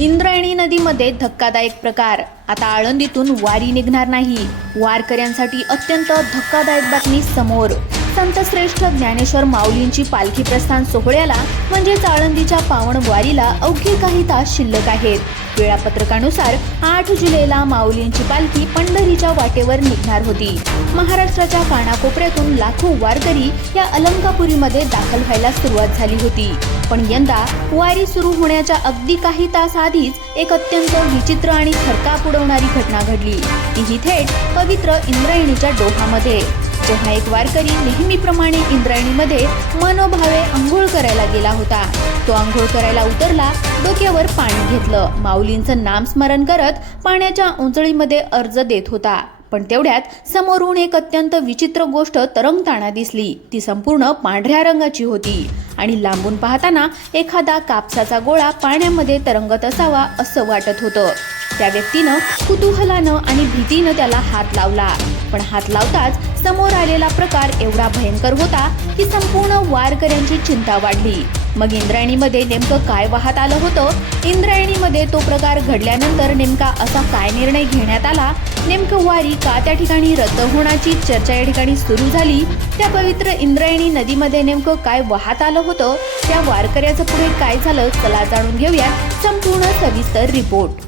इंद्रायणी नदीमध्ये धक्कादायक प्रकार. आता आळंदीतून वारी निघणार नाही. वारकऱ्यांसाठी अत्यंत धक्कादायक बातमी समोर. संतश्रेष्ठ ज्ञानेश्वर माऊलींची पालखी प्रस्थान सोहळ्याला म्हणजेच आळंदीच्या पावन वारीला अवघे काही तास शिल्लक आहेत. वेळापत्रकानुसार 8 जुलैला माऊलींची पालखी पंढरीच्या वाटेवर निघणार होती. महाराष्ट्राच्या कानाकोपऱ्यातून लाखो वारकरी या अलंकापुरीमध्ये दाखल व्हायला सुरुवात झाली होती. पण यंदा वारी सुरू होण्याच्या अगदी काही तास आधीच एक अत्यंत विचित्र आणि थरकाप उडवणारी घटना घडली. तीही थेट पवित्र इंद्रायणीच्या डोहामध्ये. जेव्हा एक वारकरी नेहमीप्रमाणे इंद्रायणीमध्ये मनोभावे आंघोळ करायला गेला होता. तो आंघोळ करायला उतरला, डोक्यावर पाणी घेतलं, माऊलींचं नामस्मरण करत पाण्याच्या उंजळीमध्ये अर्ज देत होता. पण तेवढ्यात समोरून एक अत्यंत विचित्र गोष्ट तरंगताना दिसली. ती संपूर्ण पांढऱ्या रंगाची होती आणि लांबून पाहताना एखादा कापसाचा गोळा पाण्यामध्ये तरंगत असावा असं वाटत होतं. त्या व्यक्तीनं कुतूहलानं आणि भीतीनं त्याला हात लावला. पण हात लावताच समोर आलेला प्रकार एवढा भयंकर होता की संपूर्ण वारकऱ्यांची चिंता वाढली. मग इंद्रायणीमध्ये नेमकं काय वाहत आलं होतं? इंद्रायणीमध्ये तो प्रकार घडल्यानंतर नेमका असा काय निर्णय घेण्यात आला? नेमकं वारी का त्या ठिकाणी रद्द होण्याची चर्चा या ठिकाणी सुरू झाली? त्या पवित्र इंद्रायणी नदीमध्ये नेमकं काय वाहत आलं होतं? त्या वारकऱ्याचं पुढे काय झालं? चला जाणून घेऊया संपूर्ण सविस्तर रिपोर्ट.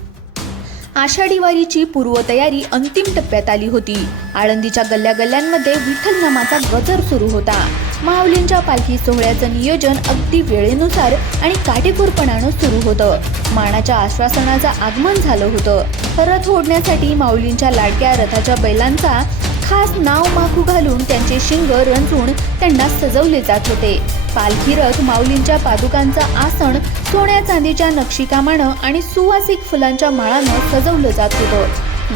आषाढी वारीची पूर्वतयारी अंतिम टप्प्यात आली होती. आळंदीच्या गल्ल्यागल्ल्यांमध्ये विठ्ठल नामाचा गजर सुरू होता. माऊलींच्या पालखी सोहळ्याचं नियोजन अगदी वेळेनुसार आणि काटेकोरपणानं सुरू होतं. मानाच्या आश्वासनाचं आगमन झालं होतं. रथ ओढण्यासाठी माऊलींच्या लाडक्या रथाच्या बैलांचा खास नाव माखू घालून त्यांचे शिंग रंजून त्यांना सजवले जात होते. पालखी रथ माऊलींच्या पादुकांचा आसन सोन्या चांदीच्या नक्षीकामानं आणि सुवासिक फुलांच्या माळानं सजवलं जात होतं.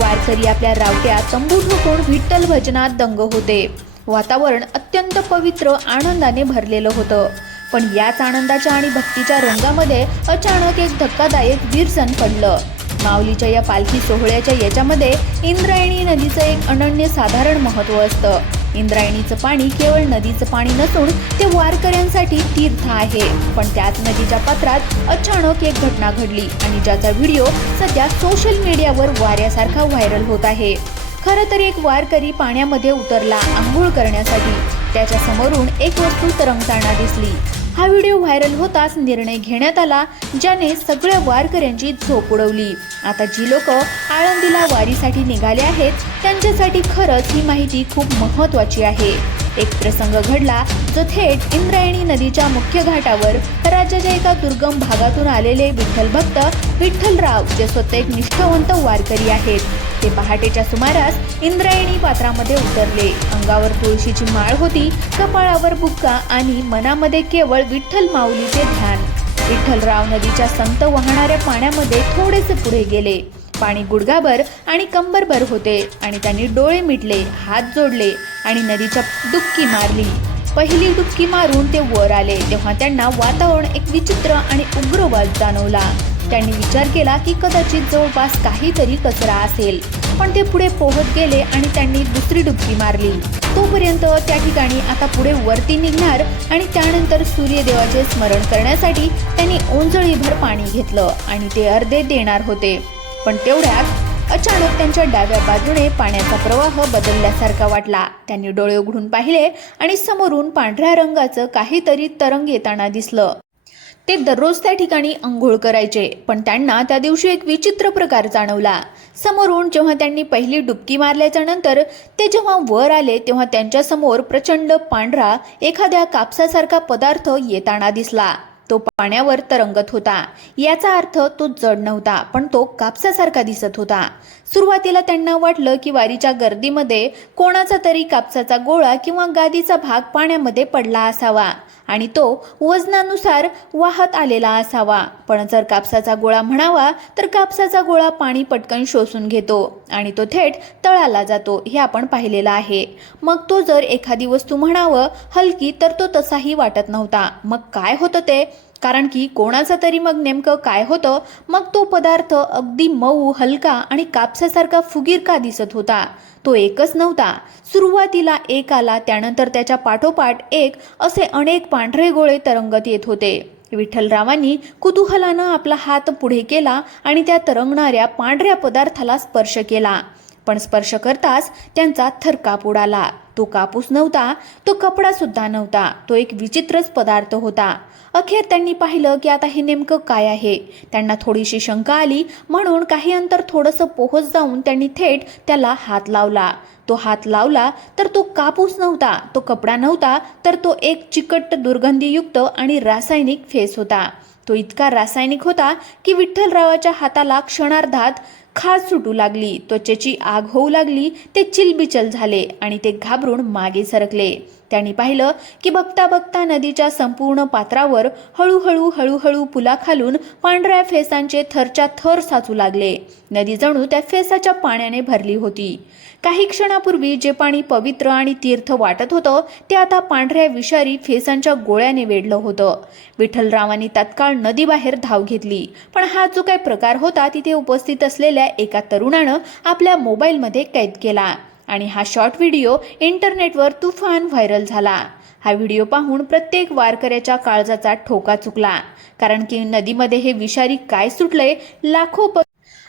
वारकरी आपल्या रावट्या तंबू ठोकून विठ्ठल भजनात दंग होते. वातावरण अत्यंत पवित्र आनंदाने भरलेलं होतं. पण याच आनंदाच्या आणि भक्तीच्या रंगामध्ये अचानक एक धक्कादायक विरसन पडलं. माऊलीच्या या पालखी सोहळ्याच्या याच्यामध्ये इंद्रायणी नदीचं एक अनन्यसाधारण महत्त्व असतं. इंद्रायणीचं पाणी केवळ नदीचं पाणी नसून ते वारकऱ्यांसाठी तीर्थ आहे. पण त्याच नदीच्या पात्रात अचानक एक घटना घडली आणि ज्याचा व्हिडिओ सध्या सोशल मीडियावर वाऱ्यासारखा व्हायरल होत आहे. खरं तर एक वारकरी पाण्यामध्ये उतरला आंघोळ करण्यासाठी. त्याच्या समोरून एक वस्तू तरंगताना दिसली. हा व्हिडिओ व्हायरल होताच निर्णय घेण्यात आला ज्याने सगळ्या वारकऱ्यांची झोप उडवली. आता जी लोक आळंदीला वारीसाठी निघाले आहेत त्यांच्यासाठी खरंच ही माहिती खूप महत्त्वाची आहे. एक प्रसंग घडला जो थेट इंद्रायणी नदीच्या मुख्य घाटावर राज्याच्या एका दुर्गम भागातून आलेले विठ्ठल भक्त विठ्ठलराव, जे स्वतः एक निष्ठावंत वारकरी आहेत, ते पहाटेच्या सुमारास इंद्रायणी पात्रामध्ये उतरले. अंगावर तुळशीची माळ होती, कपाळावर बुक्का आणि मनामध्ये केवळ विठ्ठल माऊलीचे ध्यान. विठ्ठलराव नदीच्या संत वाहणाऱ्या पाण्यामध्ये थोडेसे पुढे गेले. पाणी गुडघाभर आणि कंबरभर होते आणि त्यांनी डोळे मिटले, हात जोडले आणि नदीच्या डुबकी मारली. पहिली डुबकी मारून ते वर आले तेव्हा त्यांना वातावरण एक विचित्र आणि उग्रवाद जाणवला. त्यांनी विचार केला की कदाचित जवळपास काहीतरी कचरा असेल. पण ते पुढे पोहत गेले आणि त्यांनी दुसरी डुबकी मारली. तोपर्यंत त्या ठिकाणी आता पुढे वरती निघणार आणि त्यानंतर सूर्यदेवाचे स्मरण करण्यासाठी त्यांनी ओंजळीभर पाणी घेतलं आणि ते अर्धे देणार होते. पण तेवढ्यात अचानक त्यांच्या डाव्या बाजूने पाण्याचा प्रवाह बदलल्यासारखा वाटला. त्यांनी डोळे उघडून पाहिले आणि समोरून पांढऱ्या रंगाचं काहीतरी तरंग येताना दिसलं. ते दररोज त्या ठिकाणी अंघोळ करायचे, पण त्यांना त्या दिवशी एक विचित्र प्रकार जाणवला. समोरून जेव्हा त्यांनी पहिली डुबकी मारल्याच्या नंतर ते जेव्हा वर आले तेव्हा त्यांच्या समोर प्रचंड पांढरा एखाद्या कापसासारखा पदार्थ येताना दिसला. तो पाण्यावर तरंगत होता. याचा अर्थ तो जड नव्हता, पण तो कापसासारखा दिसत होता. सुरुवातीला त्यांना वाटलं की वारीच्या गर्दीमध्ये कोणाचा तरी कापसाचा गोळा किंवा गादीचा भाग पाण्यामध्ये पडला असावा आणि तो वजनानुसार वाहत आलेला असावा. पण जर कापसाचा गोळा म्हणावा तर कापसाचा गोळा पाणी पटकन शोषून घेतो आणि तो थेट तळाला जातो, हे आपण पाहिलेलं आहे. मग तो जर एखादी वस्तू म्हणावं हलकी तर तो तसाही वाटत नव्हता. मग काय होतं ते? कारण की कोणाचा तरी मग नेमकं काय होतं? मग तो पदार्थ अगदी मऊ, हलका आणि कापसासारखा फुगीर का दिसत होता? तो एकच नव्हता. सुरुवातीला एक आला, त्यानंतर त्याच्या पाठोपाठ एक असे अनेक पांढरे गोळे तरंगत येत होते. विठ्ठलरावांनी कुतूहलानं आपला हात पुढे केला आणि त्या तरंगणाऱ्या पांढऱ्या पदार्थाला स्पर्श केला. पण स्पर्श करताच त्यांचा थरकाप उडाला. तो कापूस नव्हता, तो कपडा सुद्धा नव्हता, तो एक विचित्रच पदार्थ होता. अखेर त्यांनी पाहिलं की आता हे नेमकं काय आहे. त्यांना थोडीशी शंका आली, म्हणून काही अंतर थोडंसं पोहोच जाऊन त्यांनी थेट त्याला हात लावला. तो हात लावला तर तो कापूस नव्हता, तो कपडा नव्हता, तर तो एक चिकट दुर्गंधीयुक्त आणि रासायनिक फेस होता. तो इतका रासायनिक होता की विठ्ठलरावाच्या हाताला क्षणार्धात खाज सुटू लागली, त्वचेची आग होऊ लागली. ते चिलबिचल झाले आणि ते घाबरून मागे सरकले. त्यांनी पाहिलं की बघता बघता नदीच्या संपूर्ण पात्रावर हळूहळू पुलाखालून पांढऱ्या फेसांचे थरच्या थर साचू लागले. नदी जणू त्या फेसाच्या पाण्याने भरली होती. काही क्षणापूर्वी जे पाणी पवित्र आणि तीर्थ वाटत होतं ते आता पांढऱ्या विषारी फेसांच्या गोळ्याने वेढलं होतं. विठ्ठलरावांनी तात्काळ नदीबाहेर धाव घेतली. पण हा जो काही प्रकार होता तिथे उपस्थित असलेल्या एका तरुणानं आपल्या मोबाईलमध्ये कैद केला आणि हा शॉर्ट व्हिडिओ इंटरनेटवर तुफान व्हायरल झाला. हा व्हिडिओ पाहून प्रत्येक वारकऱ्याच्या काळजाचा ठोका चुकला. कारण की नदीमध्ये हे विषारी काय सुटले, लाखो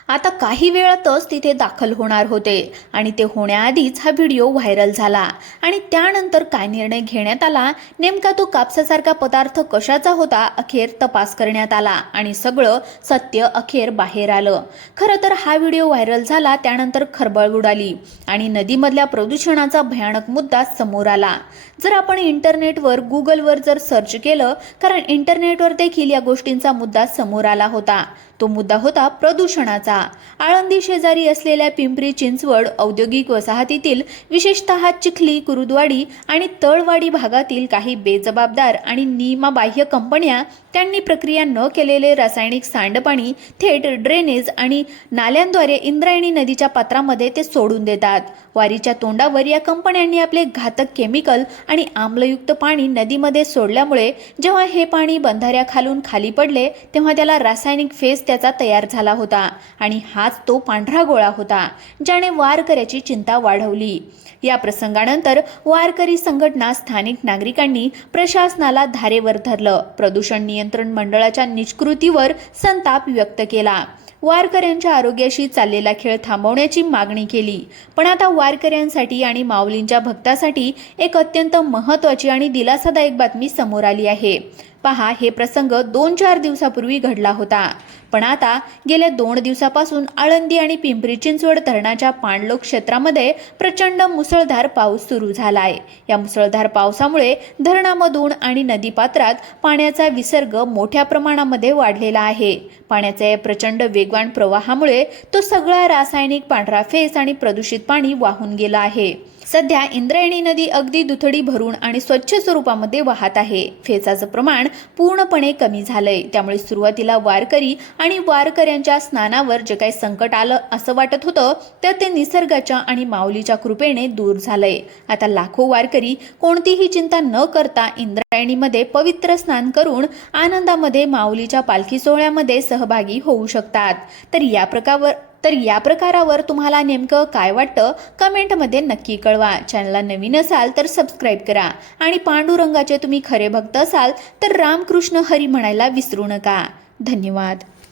आता काही वेळातच तिथे दाखल होणार होते आणि ते होण्याआधीच हा व्हिडिओ व्हायरल झाला. आणि त्यानंतर काय निर्णय घेण्यात आला, नेमका तो कापसासारखा पदार्थ कशाचा होता, अखेर तपास करण्यात आला आणि सगळं सत्य अखेर बाहेर आलं. खरं तर हा व्हिडिओ व्हायरल झाला त्यानंतर खळबळ उडाली आणि नदीमधल्या प्रदूषणाचा भयानक मुद्दा समोर आला. जर आपण इंटरनेटवर गुगलवर जर सर्च केलं, कारण इंटरनेटवर देखील या गोष्टींचा मुद्दा समोर आला होता. तो मुद्दा होता प्रदूषणाचा. आळंदी शेजारी असलेल्या पिंपरी चिंचवड औद्योगिक वसाहतीतील विशेषतः चिखली, कुरुदवाडी आणि तळवाडी भागातील काही बेजबाबदार आणि नियमबाह्य कंपन्या त्यांनी प्रक्रिया न केलेले रासायनिक सांडपाणी थेट ड्रेनेज आणि नाल्यांद्वारे इंद्रायणी नदीच्या पात्रामध्ये ते सोडून देतात. वारीच्या तोंडावर या कंपन्यांनी आपले घातक केमिकल आणि आम्लयुक्त पाणी नदीमध्ये सोडल्यामुळे जेव्हा हे पाणी बंधाऱ्याखालून खाली पडले तेव्हा त्याला रासायनिक फेस त्याचा तयार झाला होता आणि हाच तो पांढरा गोळा होता ज्याने वारकऱ्याची चिंता वाढवली. या प्रसंगानंतर वारकरी संघटना, स्थानिक नागरिकांनी प्रशासनाला धारेवर धरलं. प्रदूषण नियंत्रण मंडळाच्या निष्कृतीवर संताप व्यक्त केला. वारकऱ्यांच्या आरोग्याशी चाललेला खेळ थांबवण्याची मागणी केली. पण आता वारकऱ्यांसाठी आणि माऊलींच्या भक्तासाठी एक अत्यंत महत्त्वाची आणि दिलासादायक बातमी समोर आली आहे. पहा, हे प्रसंग 2-4 दिवसापूर्वी घडला होता, पण आता गेल्या 2 दिवसापासून आळंदी आणि पिंपरी चिंचवड धरणाच्या पाणलोट क्षेत्रामध्ये प्रचंड मुसळधार पाऊस सुरू झालाय. या मुसळधार पावसामुळे धरणामधून आणि नदीपात्रात पाण्याचा विसर्ग मोठ्या प्रमाणामध्ये वाढलेला आहे. पाण्याच्या या प्रचंड वेगवान प्रवाहामुळे तो सगळा रासायनिक पांढरा फेस आणि प्रदूषित पाणी वाहून गेला आहे. सध्या इंद्रायणी नदी अगदी दुथडी भरून आणि स्वच्छ स्वरूपामध्ये वाहत आहे. फेसाचं प्रमाण पूर्णपणे कमी झालंय. त्यामुळे सुरुवातीला वारकरी आणि वारकऱ्यांच्या स्नानावर जे काही संकट आलं असं वाटत होतं तर ते निसर्गाच्या आणि माऊलीच्या कृपेने दूर झालंय. आता लाखो वारकरी कोणतीही चिंता न करता इंद्रायणीमध्ये पवित्र स्नान करून आनंदामध्ये माऊलीच्या पालखी सोहळ्यामध्ये सहभागी होऊ शकतात. तर या प्रकारावर तुम्हाला नेमकं काय वाटतं, कमेंटमध्ये नक्की कळवा. चॅनलला नवीन असाल तर सबस्क्राईब करा आणि पांडुरंगाचे तुम्ही खरे भक्त असाल तर रामकृष्ण हरी म्हणायला विसरू नका. धन्यवाद.